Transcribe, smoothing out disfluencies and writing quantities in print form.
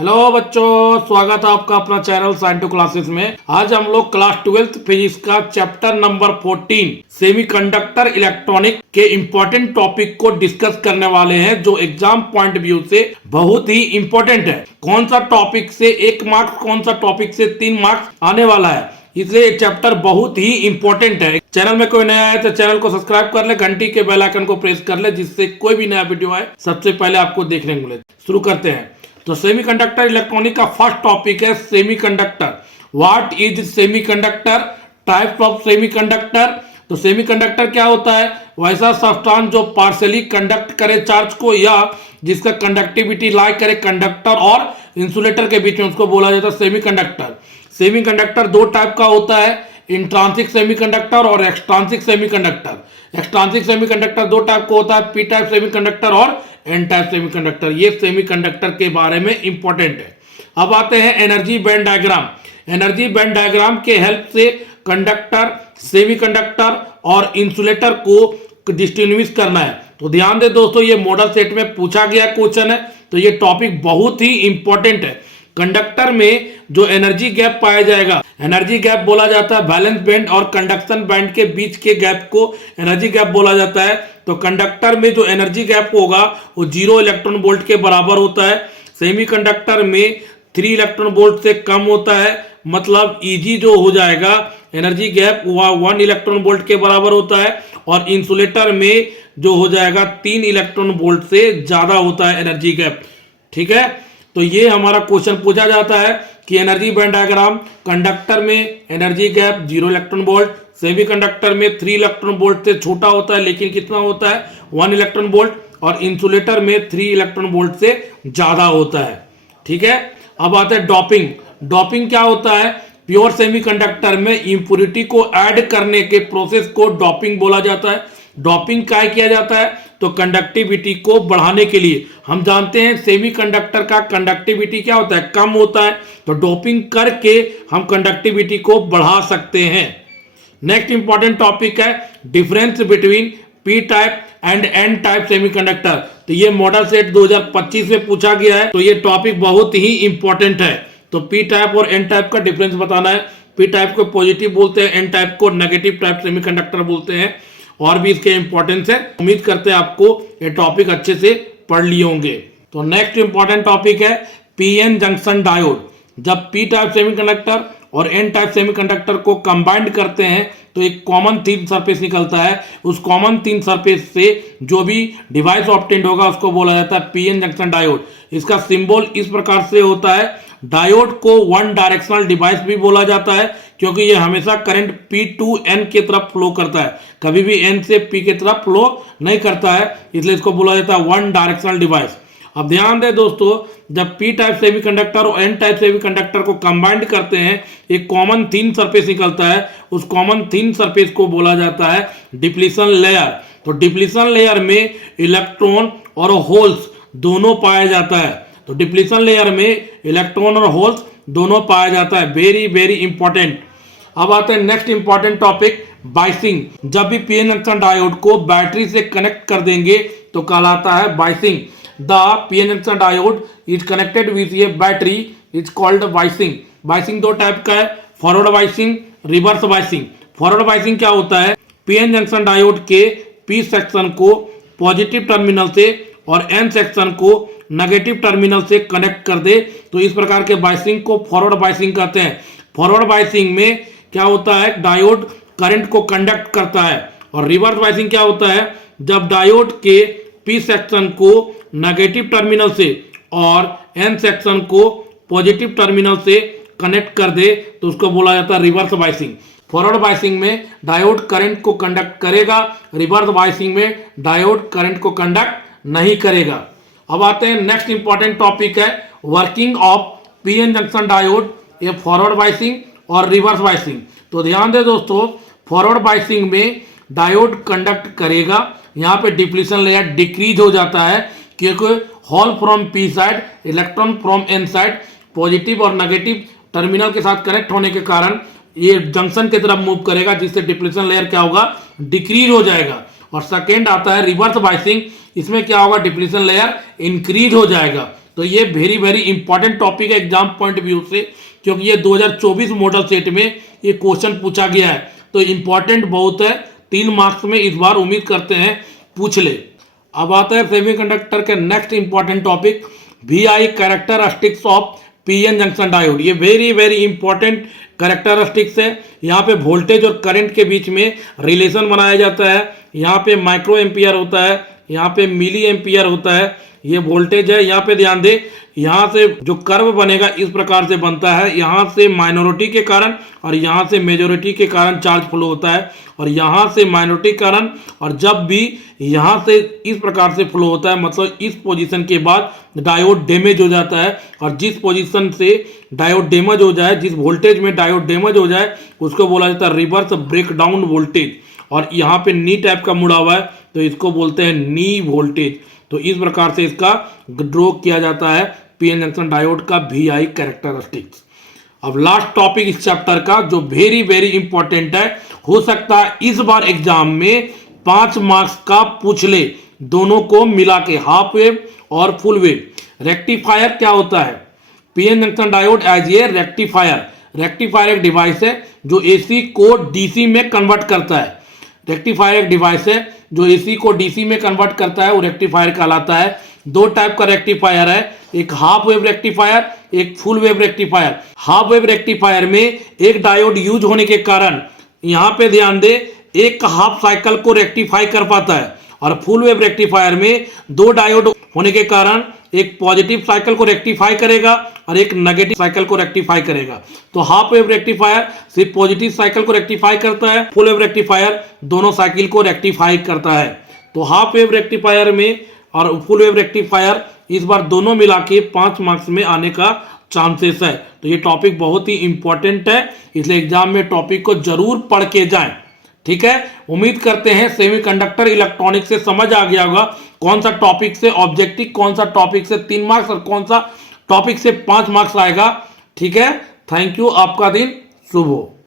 Hello बच्चों, स्वागत है आपका अपना चैनल साइंटू क्लासेस में। आज हम लोग क्लास 12th फिजिक्स का चैप्टर नंबर 14 सेमीकंडक्टर इलेक्ट्रॉनिक के इम्पोर्टेंट टॉपिक को डिस्कस करने वाले हैं, जो एग्जाम पॉइंट व्यू से बहुत ही इम्पोर्टेंट है। कौन सा टॉपिक से 1 मार्क्स, कौन सा टॉपिक से 3 मार्क्स आने वाला है, इसलिए चैप्टर बहुत ही इंपॉर्टेंट है। चैनल में कोई नया है तो चैनल को सब्सक्राइब कर ले, घंटी के बेल आइकन को प्रेस कर ले, जिससे कोई भी नया वीडियो आए सबसे पहले आपको देखने को मिले। शुरू करते हैं। तो सेमीकंडक्टर इलेक्ट्रॉनिक का फर्स्ट टॉपिक है semiconductor. What is semiconductor, types of semiconductor. तो सेमीकंडक्टर क्या होता है? वैसा सब्सटेंस जो पार्शियली कंडक्ट करे चार्ज को, या जिसका कंडक्टिविटी लाई करे कंडक्टर और इंसुलेटर के बीच में, उसको बोला जाता है सेमीकंडक्टर। सेमीकंडक्टर दो टाइप का होता है, इंट्रांसिक सेमीकंडक्टर और एक्सट्रांसिक सेमीकंडक्टर। एक्सट्रांसिक सेमीकंडक्टर दो टाइप का होता है, पी टाइप सेमीकंडक्टर और एन टाइप सेमीकंडक्टर। ये सेमीकंडक्टर के बारे में इंपॉर्टेंट है। अब आते हैं energy band diagram. Energy band diagram के हेल्प से कंडक्टर, सेमीकंडक्टर और इंसुलेटर को डिस्टिंग्विश करना है। तो ध्यान दे दोस्तों, ये मॉडल सेट में पूछा गया क्वेश्चन है, तो ये टॉपिक बहुत ही इंपॉर्टेंट है। कंडक्टर में जो एनर्जी गैप पाया जाएगा, एनर्जी गैप बोला जाता है वैलेंस बैंड और कंडक्शन बैंड के बीच के गैप को एनर्जी गैप बोला जाता है। तो कंडक्टर में जो एनर्जी गैप होगा वो 0 इलेक्ट्रॉन वोल्ट के बराबर होता है। सेमीकंडक्टर में 3 इलेक्ट्रॉन वोल्ट से कम होता है, मतलब ईजी जो हो जाएगा एनर्जी गैप वह 1 इलेक्ट्रॉन वोल्ट के बराबर होता है। और इंसुलेटर में जो हो जाएगा 3 इलेक्ट्रॉन वोल्ट से ज्यादा होता है एनर्जी गैप। ठीक है, तो ये हमारा क्वेश्चन पूछा जाता है कि एनर्जी बैंड डायग्राम, कंडक्टर में energy gap 0 electron volt, semiconductor में 3 इलेक्ट्रॉन वोल्ट से छोटा होता है लेकिन कितना होता है 1 इलेक्ट्रॉन वोल्ट, और इंसुलेटर में 3 इलेक्ट्रॉन वोल्ट से ज्यादा होता है। ठीक है, अब आते हैं डोपिंग। डोपिंग क्या होता है? प्योर सेमीकंडक्टर में इंप्योरिटी को ऐड करने के प्रोसेस को डोपिंग बोला जाता है। डोपिंग क्या किया जाता है? तो कंडक्टिविटी को बढ़ाने के लिए। हम जानते हैं सेमीकंडक्टर का कंडक्टिविटी क्या होता है, कम होता है, तो डोपिंग करके हम कंडक्टिविटी को बढ़ा सकते हैं। नेक्स्ट इंपॉर्टेंट टॉपिक है difference between P type and N type semiconductor. तो ये मॉडल सेट 2025 में पूछा गया है, तो ये टॉपिक बहुत ही इंपॉर्टेंट है। तो पी टाइप और एन टाइप का डिफरेंस बताना है। पी टाइप को पॉजिटिव बोलते हैं, एन टाइप को नेगेटिव टाइप सेमीकंडक्टर बोलते हैं, और भी इसके इंपॉर्टेंस है। उम्मीद करते हैं आपको ये टॉपिक अच्छे से पढ़ लिए होंगे। तो नेक्स्ट इंपॉर्टेंट टॉपिक है पीएन जंक्शन डायोड। जब पी टाइप सेमीकंडक्टर और एन टाइप सेमीकंडक्टर को कंबाइंड करते हैं तो एक कॉमन थिन सरफेस निकलता है। उस कॉमन थिन सरफेस से जो भी डिवाइस ऑब्टेंड होगा उसको बोला जाता है पीएन जंक्शन डायोड। इसका सिंबल इस प्रकार से होता है। डायोड को वन डायरेक्शनल डिवाइस भी बोला जाता है, क्योंकि यह हमेशा करंट P टू N की तरफ फ्लो करता है, कभी भी N से P की तरफ फ्लो नहीं करता है, इसलिए इसको बोला जाता है वन डायरेक्शनल डिवाइस। अब ध्यान दें दोस्तों, जब P टाइप सेमीकंडक्टर और N टाइप सेमीकंडक्टर को कंबाइंड करते हैं एक कॉमन थिन सरफेस निकलता है। उस कॉमन थिन सरफेस को बोला जाता है डिप्लीशन लेयर। तो डिप्लीशन लेयर में इलेक्ट्रॉन और होल्स दोनों पाया जाता है। तो डिप्लीशन लेयर में इलेक्ट्रॉन और होल्स दोनों पाया जाता है। Very very important. अब आते हैं नेक्स्ट इंपॉर्टेंट टॉपिक बाइसिंग। जब भी पीएन जंक्शन डायोड को बैटरी से कनेक्ट कर देंगे तो कहलाता है biasing. The PN junction diode is connected with A battery is called biasing. Biasing दो टाइप का है, forward biasing, reverse biasing. Forward biasing क्या होता है? पीएन जंक्शन डायोड के पी सेक्शन को पॉजिटिव टर्मिनल से और एन सेक्शन को नेगेटिव टर्मिनल से कनेक्ट कर दे, तो इस प्रकार के बाइसिंग को फॉरवर्ड बाइसिंग कहते हैं। फॉरवर्ड बाइसिंग में क्या होता है? डायोड करंट को कंडक्ट करता है। और रिवर्स बाइसिंग क्या होता है? जब डायोड के पी सेक्शन को नेगेटिव टर्मिनल से और एन सेक्शन को पॉजिटिव टर्मिनल से कनेक्ट कर दे तो उसको बोला जाता है रिवर्स बाइसिंग। फॉरवर्ड बाइसिंग में डायोड करंट को कंडक्ट करेगा, रिवर्स बाइसिंग में डायोड करंट को कंडक्ट नहीं करेगा। अब आते हैं नेक्स्ट इंपॉर्टेंट टॉपिक है working of PN junction diode, ये फॉरवर्ड बाइसिंग और रिवर्स बाइसिंग। तो ध्यान दें दोस्तों, फॉरवर्ड बाइसिंग में डायोड कंडक्ट करेगा, यहाँ पे डिप्लीशन लेयर डिक्रीज हो जाता है, क्योंकि hole from P side, electron from N side positive और नेगेटिव टर्मिनल के साथ कनेक्ट होने के कारण ये जंक्शन की तरफ मूव करेगा, जिससे डिप्लीशन लेयर क्या होगा? डिक्रीज हो जाएगा। और सेकेंड आता है रिवर्स बाइसिंग। इसमें क्या होगा? डिप्लीशन लेयर इंक्रीज हो जाएगा। तो तो ये वेरी वेरी इंपॉर्टेंट टॉपिक है एग्जाम पॉइंट व्यू से, क्योंकि ये 2024 मॉडल सेट में ये क्वेश्चन पूछा गया है। तो इंपॉर्टेंट बहुत है, 3 मार्क्स में इस बार उम्मीद करते हैं पूछ ले। अब आता है सेमीकंडक्टर के next important topic, VI characteristics of PN junction diode. ये वेरी वेरी इंपॉर्टेंट कैरेक्टरिस्टिक्स है। यहाँ पे वोल्टेज और करंट के बीच में रिलेशन बनाया जाता है। यहाँ पे माइक्रो एम्पियर होता है, यहाँ पे मिली एम्पियर होता है। ये वोल्टेज है, यहाँ पे ध्यान दे, यहाँ से जो कर्व बनेगा इस प्रकार से बनता है। यहाँ से माइनॉरिटी के कारण और यहाँ से मेजॉरिटी के कारण चार्ज फ्लो होता है, और यहाँ से माइनॉरिटी कारण, और जब भी यहाँ से इस प्रकार से फ्लो होता है, मतलब इस पोजीशन के बाद डायोड डैमेज हो जाता है। और जिस पोजीशन से डायोड डैमेज हो जाए, जिस वोल्टेज में डायोड डैमेज हो जाए, उसको बोला जाता है रिवर्स ब्रेकडाउन वोल्टेज। और यहाँ पे नी टाइप का मुड़ा हुआ है, तो इसको बोलते हैं नी वोल्टेज। तो इस प्रकार से इसका ड्रॉ किया जाता है पीएन जंक्शन डायोड का VI कैरेक्टरिस्टिक्स। अब लास्ट टॉपिक इस चैप्टर का जो वेरी वेरी इंपॉर्टेंट है, हो सकता है इस बार एग्जाम में 5 मार्क्स का पूछ ले, दोनों को मिला के, हाफ वेव और फुल वेव। रेक्टिफायर क्या होता है? PN junction diode as a rectifier. Rectifier एक डिवाइस है जो एसी को डीसी में कन्वर्ट करता है। रेक्टिफायर एक डिवाइस है जो एसी को डीसी में कन्वर्ट करता है, वो रेक्टिफायर कहलाता है। 2 टाइप का रेक्टिफायर है, एक हाफ वेव रेक्टिफायर, एक full wave rectifier. Half wave rectifier में एक डायोड यूज होने के कारण, यहां पे ध्यान दे, एक हाफ साइकिल को रेक्टिफाई कर पाता है। और फुल वेव रेक्टिफायर में 2 डायोड होने के कारण एक पॉजिटिव साइकिल को रेक्टिफाई करेगा और एक नेगेटिव साइकिल को रेक्टिफाई करेगा। तो हाफ वेव रेक्टिफायर सिर्फ पॉजिटिव साइकिल को रेक्टिफाई करता है, फुल वेव रेक्टिफायर दोनों साइकिल को रेक्टिफाई करता है। तो हाफ वेव रेक्टिफायर में और फुल वेव रेक्टिफायर इस बार दोनों मिला के 5 मार्क्स में आने का चांसेस है। तो ये टॉपिक बहुत ही इंपॉर्टेंट है, इसलिए एग्जाम में टॉपिक को जरूर पढ़ के जाएं। ठीक है, उम्मीद करते हैं सेमीकंडक्टर इलेक्ट्रॉनिक से समझ आ गया होगा कौन सा टॉपिक से ऑब्जेक्टिव, कौन सा टॉपिक से 3 मार्क्स और कौन सा टॉपिक से 5 मार्क्स आएगा। ठीक है, थैंक यू, आपका दिन शुभ हो।